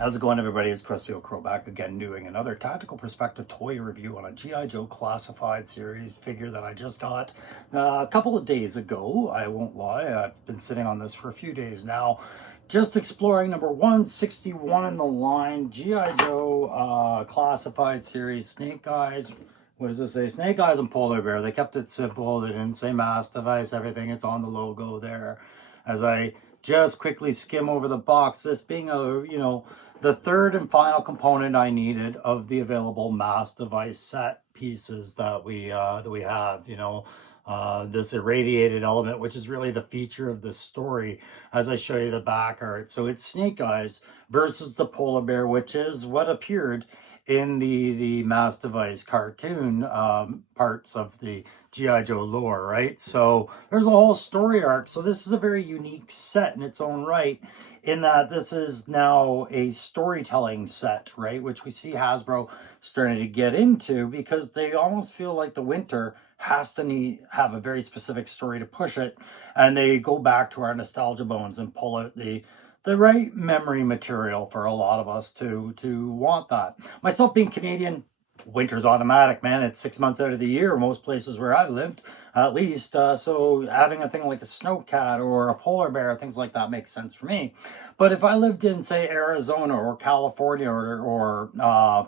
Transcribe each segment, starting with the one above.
How's it going, everybody? It's Krusty O'Crow back again doing another tactical perspective toy review on a G.I. Joe classified series figure that I just got a couple of days ago. I won't lie, I've been sitting on this for a few days now. Just exploring number 161 in the line, G.I. Joe classified series, Snake Eyes. What does it say? Snake Eyes and Polar Bear. They kept it simple. They didn't say mass device, everything. It's on the logo there. As I just quickly skim over the box, this being the third and final component I needed of the available mass device set pieces that we have, this irradiated element, which is really the feature of the story as I show you the back art. So it's Snake Eyes versus the Polar Bear, which is what appeared in the mass device cartoon parts of the G.I. Joe lore, right? So there's a whole story arc. So this is a very unique set in its own right, in that this is now a storytelling set, right? Which we see Hasbro starting to get into, because they almost feel like the winter has to have a very specific story to push it. And they go back to our nostalgia bones and pull out the right memory material for a lot of us to want that. Myself being Canadian, winter's automatic, man. It's 6 months out of the year, most places where I've lived, at least. So having a thing like a snowcat or a polar bear, things like that makes sense for me. But if I lived in, say, Arizona or California or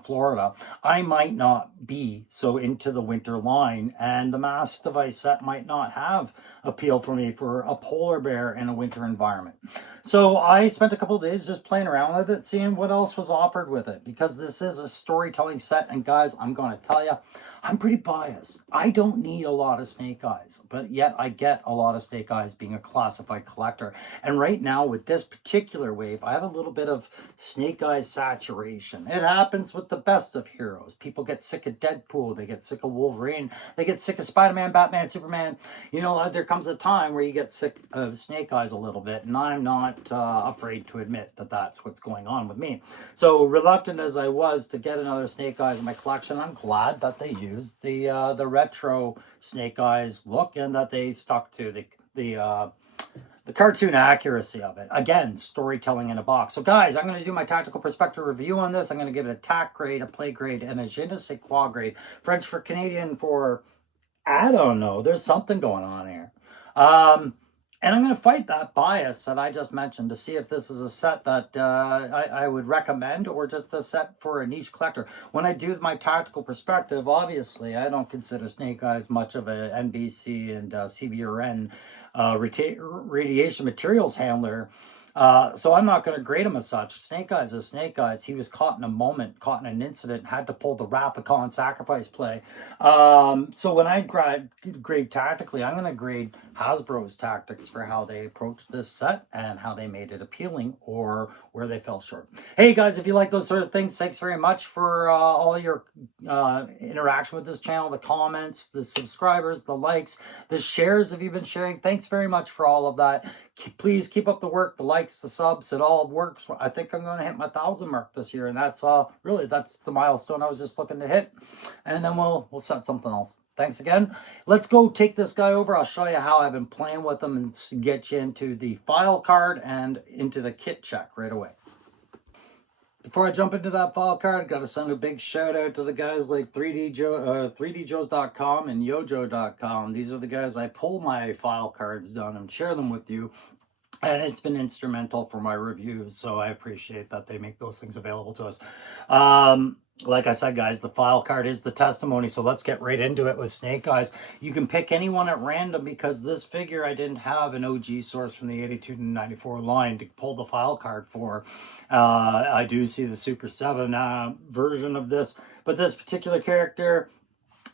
Florida, I might not be so into the winter line, and the mass device set might not have appeal for me for a polar bear in a winter environment. So I spent a couple of days just playing around with it, seeing what else was offered with it, because this is a storytelling set. And guys, I'm going to tell you, I'm pretty biased. I don't need a lot of Snake Eyes, but yet I get a lot of Snake Eyes being a classified collector. And right now with this particular wave, I have a little bit of Snake Eyes saturation. It happens with the best of heroes. People get sick of Deadpool. They get sick of Wolverine. They get sick of Spider-Man, Batman, Superman. There comes a time where you get sick of Snake Eyes a little bit, and I'm not afraid to admit that that's what's going on with me. So reluctant as I was to get another Snake Eyes in my collection, I'm glad that they used the retro Snake Eyes look, and that they stuck to the cartoon accuracy of it. Again, storytelling in a box. So guys, I'm going to do my tactical perspective review on this. I'm going to give it a tack grade, a play grade, and a je ne sais quoi grade. French for Canadian for, I don't know, there's something going on here. And I'm going to fight that bias that I just mentioned to see if this is a set that I would recommend, or just a set for a niche collector. When I do my tactical perspective, obviously, I don't consider Snake Eyes much of a NBC and CBRN radiation materials handler. So I'm not going to grade him as such. Snake Eyes is Snake Eyes. He was caught in a moment, caught in an incident, had to pull the Wrath of Khan sacrifice play. So when I grade tactically, I'm going to grade Hasbro's tactics for how they approached this set and how they made it appealing, or where they fell short. Hey guys, if you like those sort of things, thanks very much for all your interaction with this channel, the comments, the subscribers, the likes, the shares if you've been sharing. Thanks very much for all of that. Please keep up the work, the likes, the subs. It all works. I think I'm going to hit my 1,000 mark this year, and that's really, that's the milestone I was just looking to hit. And then we'll set something else. Thanks again. Let's go take this guy over. I'll show you how I've been playing with him and get you into the file card and into the kit check right away. Before I jump into that file card, got to send a big shout out to the guys like 3DJoes.com and Yojo.com. These are the guys I pull my file cards done and share them with you. And it's been instrumental for my reviews, so I appreciate that they make those things available to us. Like I said, guys, the file card is the testimony, so let's get right into it with Snake Eyes. You can pick anyone at random, because this figure I didn't have an OG source from the 82 to 94 line to pull the file card for. I do see the Super 7 version of this, but this particular character,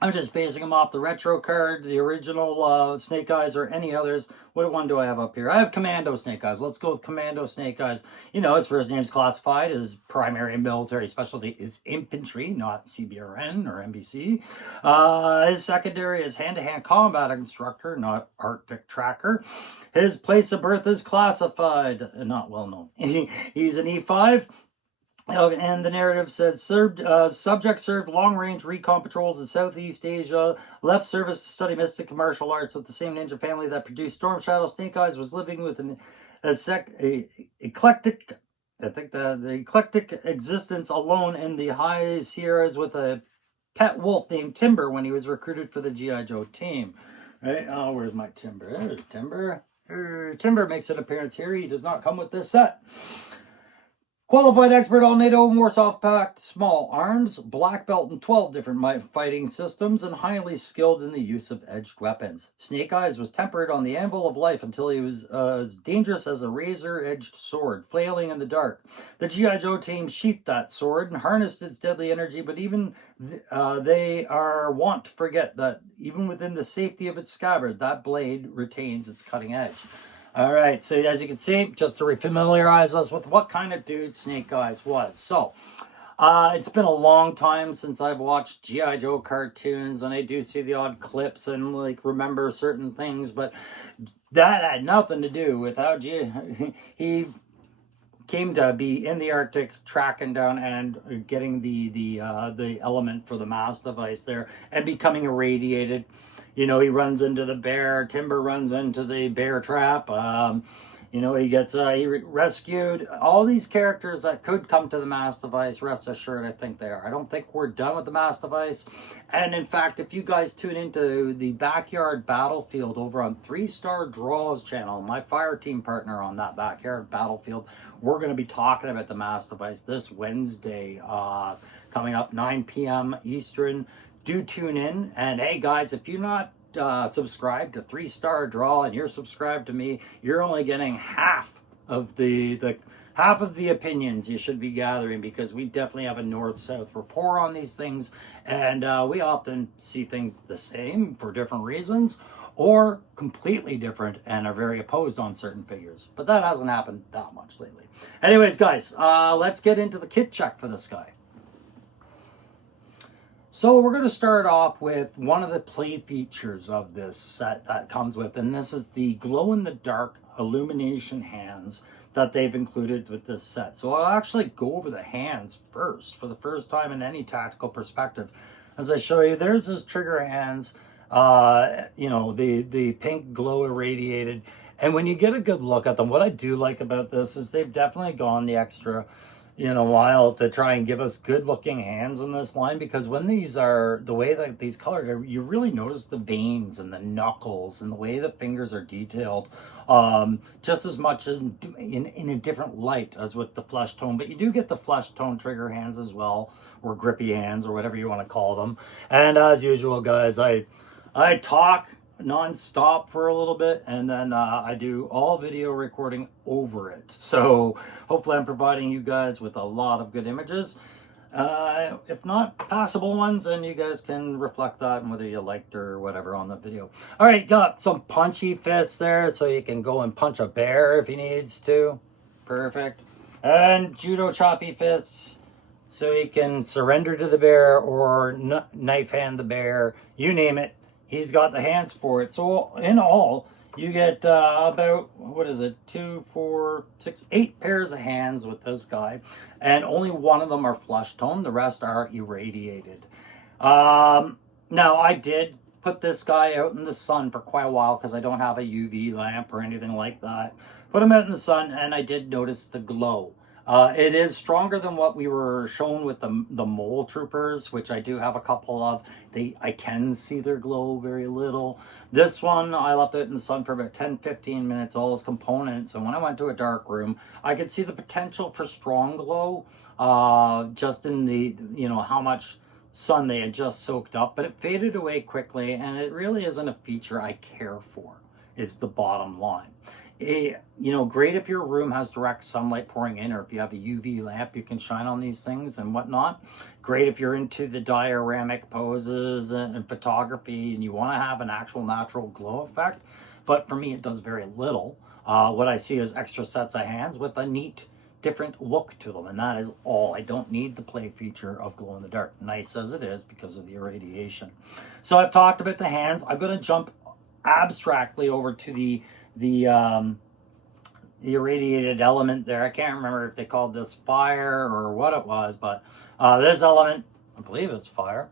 I'm just basing them off the retro card, the original Snake Eyes, or any others. What one do I have up here? I have Commando Snake Eyes. Let's go with Commando Snake Eyes. His first name's classified. His primary military specialty is infantry, not CBRN or NBC. His secondary is hand-to-hand combat instructor, not Arctic tracker. His place of birth is classified, not well known. He's an E5. And the narrative says, subject served long-range recon patrols in Southeast Asia, left service to study mystic martial arts with the same ninja family that produced Storm Shadow. Snake Eyes was living with an eclectic I think the eclectic existence alone in the high Sierras with a pet wolf named Timber when he was recruited for the G.I. Joe team. Right? Oh, where's my Timber? There's Timber. Timber makes an appearance here. He does not come with this set. Qualified expert all NATO, more soft-packed small arms, black belt in 12 different fighting systems, and highly skilled in the use of edged weapons. Snake Eyes was tempered on the anvil of life until he was as dangerous as a razor-edged sword, flailing in the dark. The G.I. Joe team sheathed that sword and harnessed its deadly energy, but even they are wont to forget that even within the safety of its scabbard, that blade retains its cutting edge. All right, so as you can see, just to refamiliarize us with what kind of dude Snake Eyes was. So, it's been a long time since I've watched G.I. Joe cartoons, and I do see the odd clips and, like, remember certain things, but that had nothing to do with how he came to be in the Arctic, tracking down and getting the element for the mass device there, and becoming irradiated. You know, he runs into the bear. Timber runs into the bear trap. You know, he gets rescued. All these characters that could come to the mass device, rest assured, I think they are. I don't think we're done with the mass device. And in fact, if you guys tune into the Backyard Battlefield over on 3-Star Draws channel, my fire team partner on that Backyard Battlefield, we're going to be talking about the mass device this Wednesday, coming up 9 p.m. Eastern. Do tune in. And hey, guys, if you're not subscribed to 3-Star Draw and you're subscribed to me, you're only getting half of the half of the opinions you should be gathering, because we definitely have a north-south rapport on these things, and we often see things the same for different reasons, or completely different and are very opposed on certain figures. But that hasn't happened that much lately. Anyways, guys, let's get into the kit check for this guy. So we're going to start off with one of the play features of this set that comes with, and this is the glow-in-the-dark illumination hands that they've included with this set. So I'll actually go over the hands first, for the first time in any tactical perspective. As I show you, there's his trigger hands, you know, the pink glow irradiated. And when you get a good look at them, what I do like about this is they've definitely gone the extra while to try and give us good looking hands in this line, because when these are the way that these colored are, you really notice the veins and the knuckles and the way the fingers are detailed, just as much in a different light as with the flesh tone. But you do get the flesh tone trigger hands as well, or grippy hands, or whatever you want to call them. And as usual, guys, I talk non-stop for a little bit, and then I do all video recording over it. So hopefully I'm providing you guys with a lot of good images. If not passable ones, then you guys can reflect that and whether you liked or whatever on the video. All right, got some punchy fists there, so you can go and punch a bear if he needs to. Perfect. And judo choppy fists, so he can surrender to the bear or knife hand the bear, you name it. He's got the hands for it. So in all, you get about, what is it, 2, 4, 6, 8 pairs of hands with this guy. And only one of them are flesh tone. The rest are irradiated. Now, I did put this guy out in the sun for quite a while because I don't have a UV lamp or anything like that. Put him out in the sun, and I did notice the glow. It is stronger than what we were shown with the mole troopers, which I do have a couple of. I can see their glow very little. This one, I left it in the sun for about 10-15 minutes, all his components. And when I went to a dark room, I could see the potential for strong glow, just in the, how much sun they had just soaked up. But it faded away quickly, and it really isn't a feature I care for, is the bottom line. Great if your room has direct sunlight pouring in, or if you have a UV lamp you can shine on these things and whatnot. Great if you're into the dioramic poses and photography and you want to have an actual natural glow effect. But for me, it does very little. What I see is extra sets of hands with a neat, different look to them, and that is all. I don't need the play feature of glow in the dark, nice as it is because of the irradiation. So I've talked about the hands. I'm going to jump abstractly over to the irradiated element there. I can't remember if they called this fire or what it was, but this element, I believe it's fire,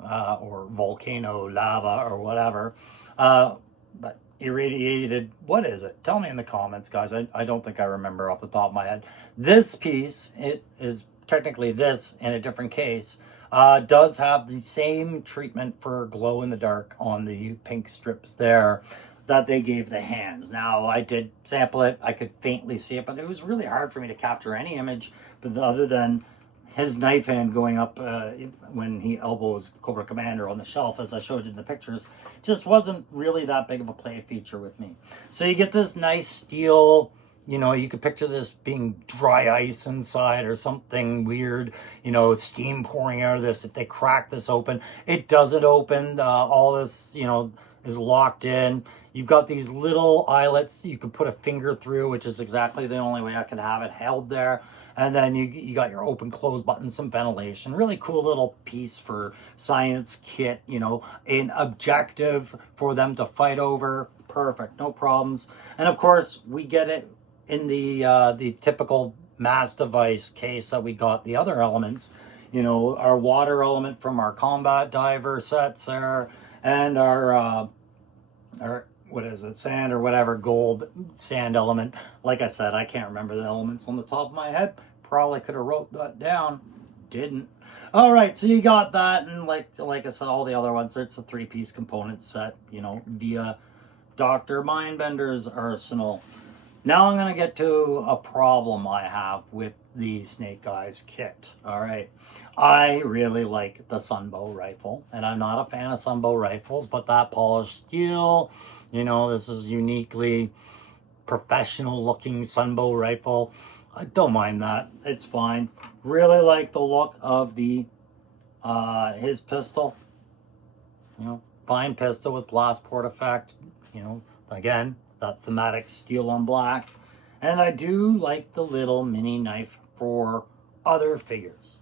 or volcano lava or whatever. But irradiated, what is it? Tell me in the comments, guys. I don't think I remember off the top of my head. This piece, it is technically this in a different case, does have the same treatment for glow in the dark on the pink strips there that they gave the hands. Now, I did sample it. I could faintly see it, but it was really hard for me to capture any image but other than his knife hand going up when he elbows Cobra Commander on the shelf, as I showed you in the pictures, just wasn't really that big of a play feature with me. So you get this nice steel, you know, you could picture this being dry ice inside or something weird, you know, steam pouring out of this. If they crack this open, it doesn't open. All this, you know, is locked in. You've got these little eyelets you can put a finger through, which is exactly the only way I could have it held there. And then you got your open close button, some ventilation. Really cool little piece for science kit, you know, an objective for them to fight over. Perfect, no problems. And of course, we get it in the typical mass device case that we got the other elements. You know, our water element from our combat diver sets there, and our what is it, sand or whatever, gold sand element. Like I said, I can't remember the elements on the top of my head. Probably could have wrote that down. Didn't. All right, so you got that, and like I said, all the other ones, it's a 3-piece component set, you know, via Dr. Mindbender's arsenal. Now I'm going to get to a problem I have with the Snake Eyes kit. All right. I really like the Sunbow rifle, and I'm not a fan of Sunbow rifles, but that polished steel, you know, this is uniquely professional looking Sunbow rifle. I don't mind that. It's fine. Really like the look of the his pistol. You know, fine pistol with blast port effect. You know, again, that thematic steel on black. And I do like the little mini knife for other figures.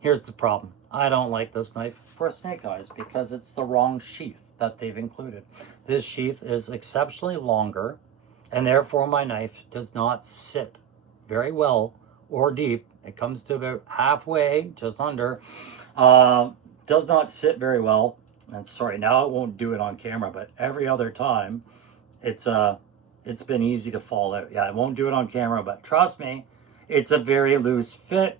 Here's the problem. I don't like this knife for Snake Eyes because it's the wrong sheath that they've included. This sheath is exceptionally longer, and therefore my knife does not sit very well or deep. It comes to about halfway, just under. Does not sit very well. And sorry, now it won't do it on camera, but every other time it's been easy to fall out. Yeah, I won't do it on camera, but trust me, it's a very loose fit,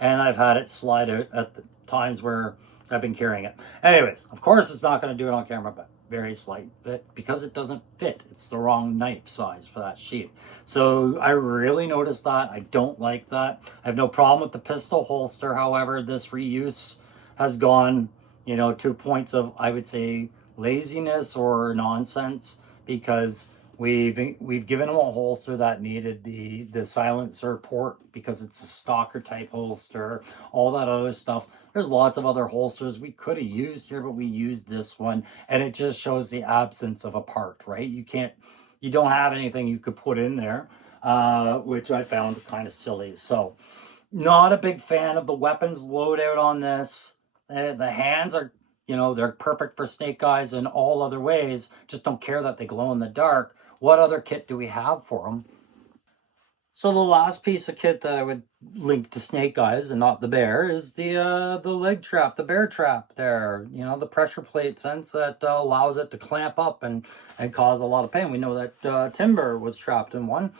and I've had it slide out at the times where I've been carrying it. Anyways, of course it's not going to do it on camera, but very slight fit because it doesn't fit. It's the wrong knife size for that sheath. So I really noticed that. I don't like that. I have no problem with the pistol holster. However, this reuse has gone, you know, to points of, I would say, laziness or nonsense, because we've given them a holster that needed the silencer port because it's a stalker type holster, all that other stuff. There's lots of other holsters we could have used here, but we used this one, and it just shows the absence of a part, right? You don't have anything you could put in there, which I found kind of silly. So not a big fan of the weapons loadout on this. The hands are, you know, they're perfect for Snake Eyes in all other ways. Just don't care that they glow in the dark. What other kit do we have for them? So the last piece of kit that I would link to Snake Eyes and not the bear is the leg trap, the bear trap there. You know, the pressure plate sense that allows it to clamp up and cause a lot of pain. We know that Timber was trapped in one.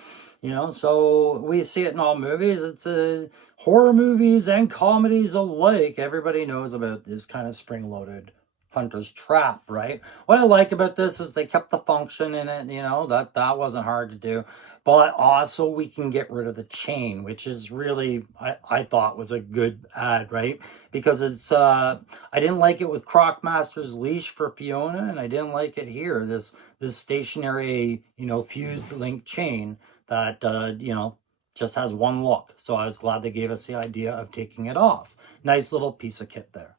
You know, so we see it in all movies. It's horror movies and comedies alike. Everybody knows about this kind of spring-loaded hunter's trap, right? What I like about this is they kept the function in it. You know, that wasn't hard to do. But also we can get rid of the chain, which is really, I thought was a good add, right? Because it's, I didn't like it with Crocmaster's leash for Fiona, and I didn't like it here, this stationary, you know, fused link chain that, you know, just has one look. So I was glad they gave us the idea of taking it off. Nice little piece of kit there.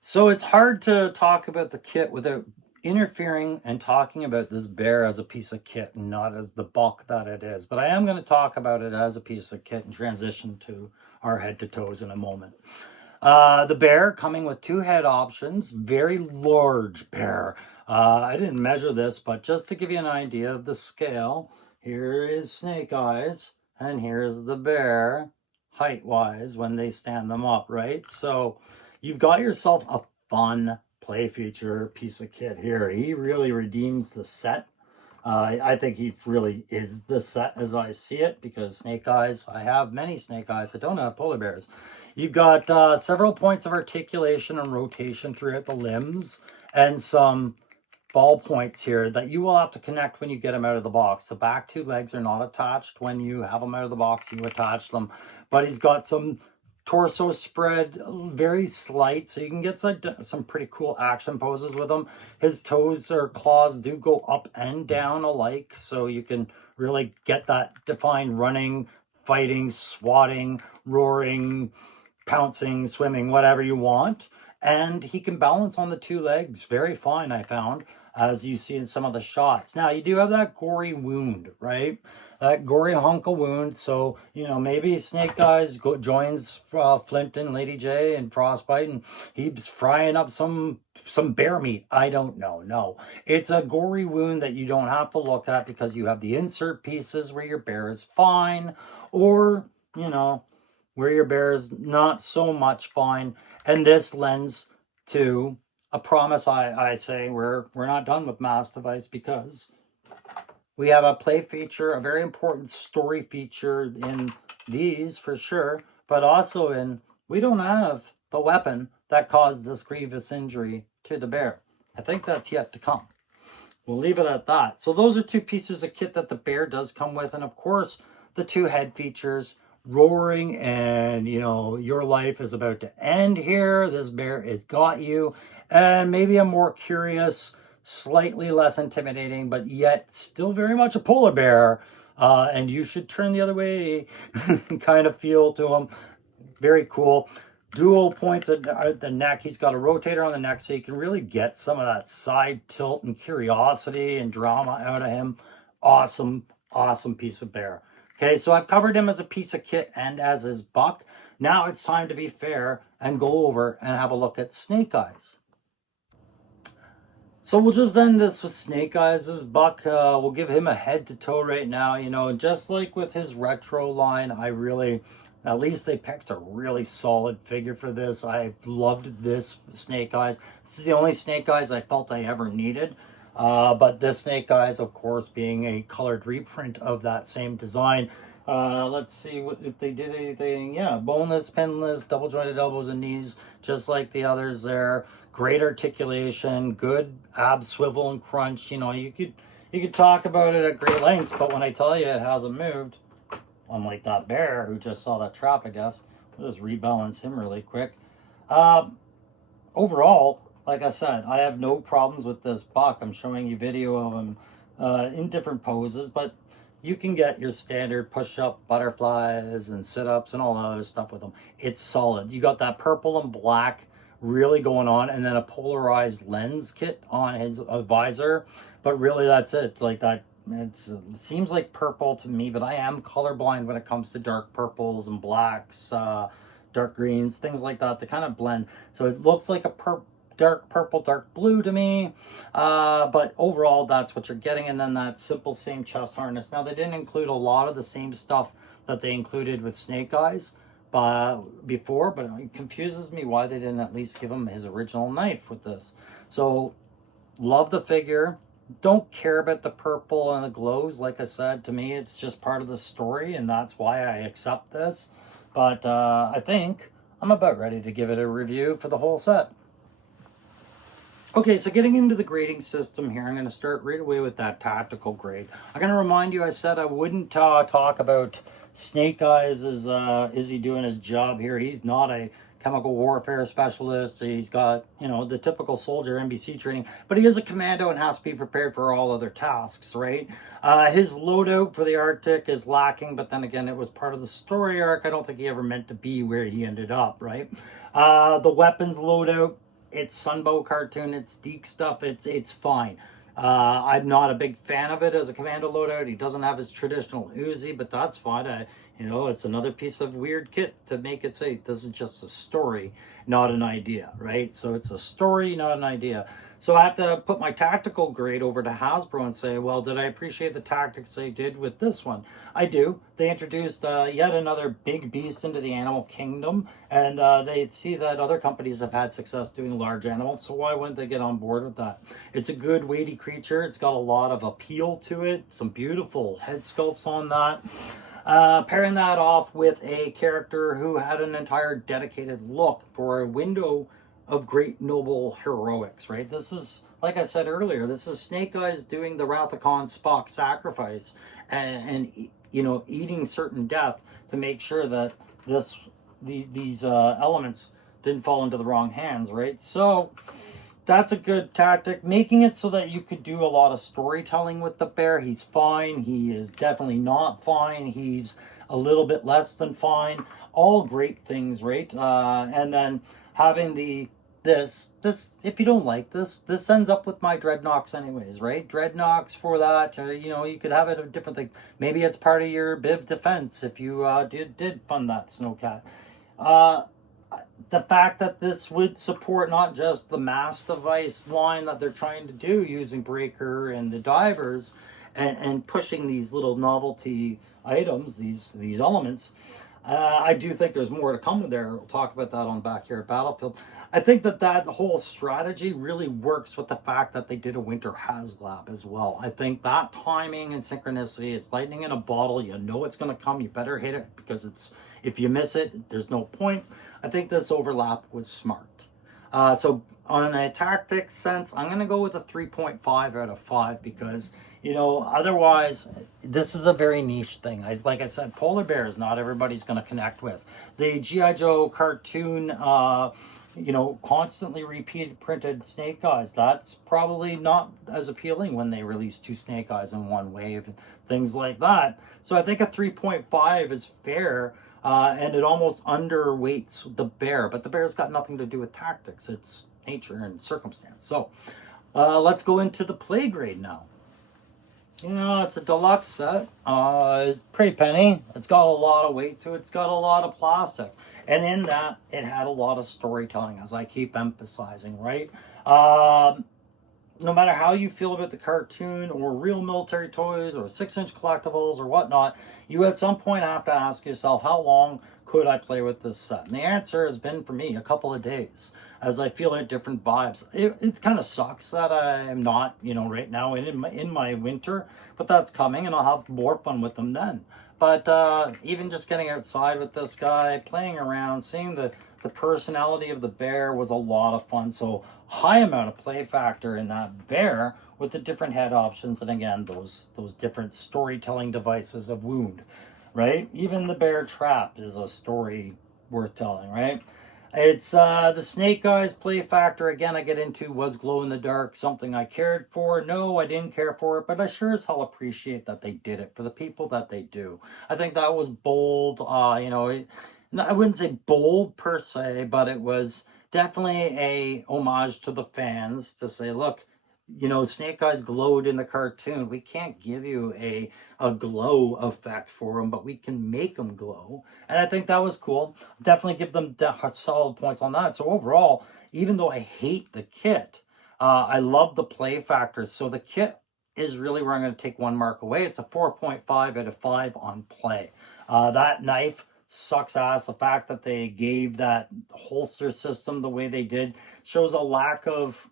So it's hard to talk about the kit without interfering and talking about this bear as a piece of kit and not as the bulk that it is. But I am going to talk about it as a piece of kit and transition to our head to toes in a moment. The bear coming with 2 head options, very large bear. I didn't measure this, but just to give you an idea of the scale, here is Snake Eyes and here's the bear height-wise when they stand them up, right? So you've got yourself a fun play feature piece of kit here. He really redeems the set. I think he really is the set as I see it, because snake eyes, I have many snake eyes. I don't have polar bears. You've got several points of articulation and rotation throughout the limbs, and some ball points here that you will have to connect when you get them out of the box. The back two legs are not attached. When you have them out of the box, you attach them. But he's got some torso spread, very slight, so you can get some pretty cool action poses with him. His toes or claws do go up and down alike, so you can really get that defined running, fighting, swatting, roaring, pouncing, swimming, whatever you want. And he can balance on the two legs very fine, I found, as you see in some of the shots. Now, you do have that gory wound, right? That gory hunk of wound. So, you know, maybe Snake Eyes joins Flint and Lady J and Frostbite, and he's frying up some bear meat. I don't know. No, it's a gory wound that you don't have to look at, because you have the insert pieces where your bear is fine, or, you know, where your bear is not so much fine. And this lends to a promise. I say we're not done with Mass Device, because we have a play feature, a very important story feature in these for sure, but also in, we don't have the weapon that caused this grievous injury to the bear. I think that's yet to come. We'll leave it at that. So those are two pieces of kit that the bear does come with, and of course the two head features, roaring, and you know, your life is about to end here. This bear has got you. And maybe a more curious, slightly less intimidating, but yet still very much a polar bear, and you should turn the other way kind of feel to him. Very cool. Dual points at the neck. He's got a rotator on the neck, so you can really get some of that side tilt and curiosity and drama out of him. Awesome, awesome piece of bear. Okay, so I've covered him as a piece of kit and as his buck. Now it's time to be fair and go over and have a look at Snake Eyes. So we'll just end this with Snake Eyes' buck. We'll give him a head to toe right now. You know, just like with his retro line, at least they picked a really solid figure for this. I've loved this Snake Eyes. This is the only Snake Eyes I felt I ever needed. But this Snake Eyes, of course, being a colored reprint of that same design. Let's see if they did anything. Yeah, boneless, pinless, double jointed elbows and knees, just like the others there. Great articulation, good ab swivel and crunch. You know, you could talk about it at great lengths, but when I tell you it hasn't moved, unlike that bear who just saw that trap, I guess. We'll just rebalance him really quick. Overall, like I said, I have no problems with this buck. I'm showing you video of him in different poses, but you can get your standard push-up butterflies and sit-ups and all that other stuff with them. It's solid. You got that purple and black really going on, and then a polarized lens kit on his visor. But really, that's it. Like that, it seems like purple to me, but I am colorblind when it comes to dark purples and blacks, dark greens, things like that. They kind of blend. So it looks like a dark purple, dark blue to me, but overall that's what you're getting. And then that simple same chest harness. Now, they didn't include a lot of the same stuff that they included with Snake Eyes before, but it confuses me why they didn't at least give him his original knife with this. So love the figure. Don't care about the purple and the glows. Like I said, to me it's just part of the story, and that's why I accept this. But I think I'm about ready to give it a review for the whole set. Okay, so getting into the grading system here, I'm going to start right away with that tactical grade. I'm going to remind you, I said I wouldn't talk about Snake Eyes. Is he doing his job here? He's not a chemical warfare specialist. He's got, you know, the typical soldier NBC training, but he is a commando and has to be prepared for all other tasks, right? His loadout for the Arctic is lacking, but then again, it was part of the story arc. I don't think he ever meant to be where he ended up, right? The weapons loadout, it's Sunbow cartoon, it's Deke stuff, it's fine. I'm not a big fan of it as a commando loadout. He doesn't have his traditional Uzi, but that's fine. You know, it's another piece of weird kit to make it say this is just a story, not an idea, right? So it's a story, not an idea. So I have to put my tactical grade over to Hasbro and say, well, did I appreciate the tactics they did with this one? I do. They introduced yet another big beast into the animal kingdom, and they see that other companies have had success doing large animals, so why wouldn't they get on board with that? It's a good weighty creature. It's got a lot of appeal to it. Some beautiful head sculpts on that. Pairing that off with a character who had an entire dedicated look for a window of great noble heroics, right? This is, like I said earlier, this is Snake Eyes doing the Wrath of Khan Spock sacrifice and you know, eating certain death to make sure that these elements didn't fall into the wrong hands, right? So that's a good tactic. Making it so that you could do a lot of storytelling with the bear. He's fine. He is definitely not fine. He's a little bit less than fine. All great things, right? And then having this if you don't like this ends up with my dreadnoks anyways, right? Dreadnoks for that, you know, you could have it a different thing. Maybe it's part of your BIV defense if you did fund that snowcat. uh the fact that this would support not just the mass device line that they're trying to do using Breaker and the divers, and pushing these little novelty items, these elements. I do think there's more to come there. We'll talk about that on Backyard Battlefield. I think that whole strategy really works with the fact that they did a winter HasLab as well. I think that timing and synchronicity, it's lightning in a bottle. You know it's going to come. You better hit it, because it's, if you miss it, there's no point. I think this overlap was smart. So on a tactics sense, I'm going to go with a 3.5 out of 5, because, you know, otherwise, this is a very niche thing. Like I said, polar bears, not everybody's going to connect with. The G.I. Joe cartoon, you know, constantly repeated printed Snake Eyes, that's probably not as appealing when they release 2 Snake Eyes in one wave, things like that. So I think a 3.5 is fair. And it almost underweights the bear, but the bear's got nothing to do with tactics. It's nature and circumstance. So let's go into the play grade now. You know, it's a deluxe set. Pretty penny. It's got a lot of weight to it. It's got a lot of plastic. And in that, it had a lot of storytelling, as I keep emphasizing, right? No matter how you feel about the cartoon or real military toys or 6-inch collectibles or whatnot, you at some point have to ask yourself, how long could I play with this set? And the answer has been, for me, a couple of days, as I feel at different vibes. It kind of sucks that I am not, you know, right now in my winter, but that's coming, and I'll have more fun with them then. But even just getting outside with this guy, playing around, seeing the personality of the bear was a lot of fun. So high amount of play factor in that bear with the different head options, and again, those different storytelling devices of wound, right? Even the bear trap is a story worth telling, right? It's the Snake Eyes play factor, again, I get into, was glow in the dark something I cared for? No, I didn't care for it, but I sure as hell appreciate that they did it for the people that they do. I think that was bold. You know, I wouldn't say bold per se, but it was definitely a homage to the fans to say, look, you know, Snake Eyes glowed in the cartoon. We can't give you a glow effect for them, but we can make them glow. And I think that was cool. Definitely give them solid points on that. So overall, even though I hate the kit, I love the play factors. So the kit is really where I'm going to take 1 mark away. It's a 4.5 out of 5 on play. That knife sucks ass. The fact that they gave that holster system the way they did shows a lack of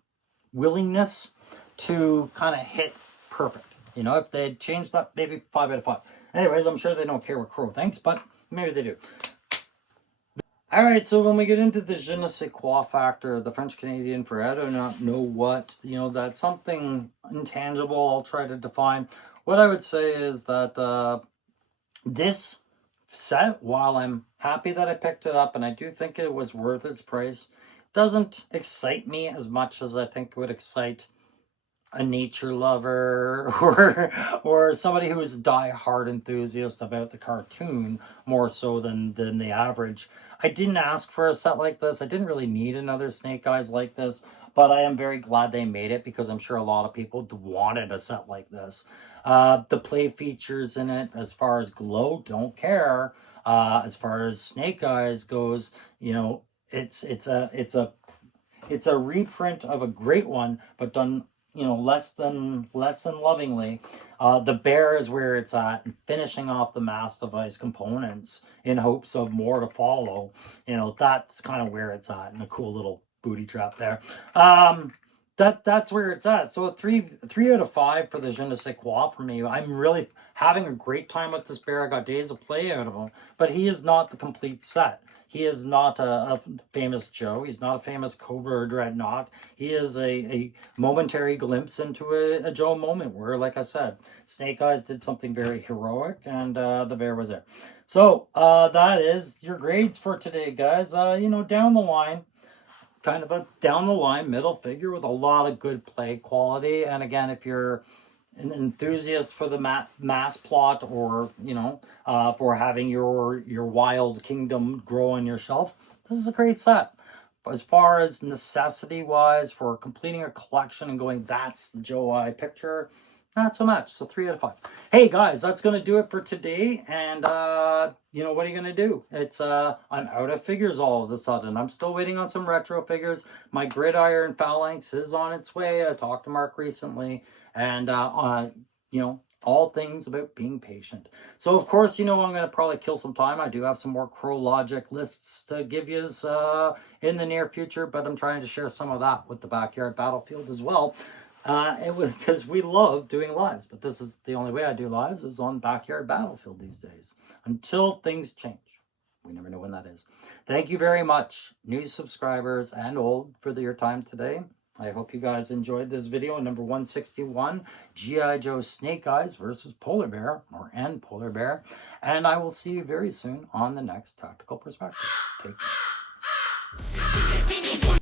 willingness to kind of hit perfect. You know, if they had changed that, maybe 5 out of 5. Anyways, I'm sure they don't care what Crow thinks, but maybe they do. All right, so when we get into the je ne sais quoi factor, the French Canadian for I do not know what, you know, that's something intangible. I'll try to define. What I would say is that this set, while I'm happy that I picked it up and I do think it was worth its price, doesn't excite me as much as I think it would excite a nature lover or somebody who is a die-hard enthusiast about the cartoon more so than the average. I didn't ask for a set like this. I didn't really need another Snake Eyes like this, but I am very glad they made it, because I'm sure a lot of people wanted a set like this. The play features in it, as far as glow, don't care. As far as Snake Eyes goes, you know, it's a It's a reprint of a great one, but done, you know, less than lovingly. The bear is where it's at, finishing off the Mass Device components in hopes of more to follow. You know, that's kind of where it's at, and a cool little booty trap there. That's where it's at. So a three out of 5 for the je ne sais quoi for me. I'm really having a great time with this bear. I got days of play out of him, but he is not the complete set. He is not a famous Joe. He's not a famous Cobra or Dreadnought. He is a momentary glimpse into a Joe moment where, like I said, Snake Eyes did something very heroic, and the bear was there. So that is your grades for today, guys. You know, down the line, kind of a down the line middle figure with a lot of good play quality. And again, if you're an enthusiast for the mass plot, or you know, for having your wild kingdom grow on your shelf, this is a great set. But as far as necessity wise for completing a collection and going, that's the Joe I picture, not so much. So 3 out of 5. Hey guys, that's gonna do it for today. And you know, what are you gonna do? It's I'm out of figures all of a sudden. I'm still waiting on some retro figures. My Gridiron Phalanx is on its way. I talked to Mark recently, and you know, all things about being patient. So of course, you know, I'm gonna probably kill some time. I do have some more Crow Logic lists to give you in the near future, but I'm trying to share some of that with the Backyard Battlefield as well. Because we love doing lives, but this is the only way I do lives is on Backyard Battlefield these days, until things change. We never know when that is. Thank you very much, new subscribers and old, for your time today. I hope you guys enjoyed this video, number 161, G.I. Joe Snake Eyes versus Polar Bear, and Polar Bear. And I will see you very soon on the next Tactical Perspective. Take care.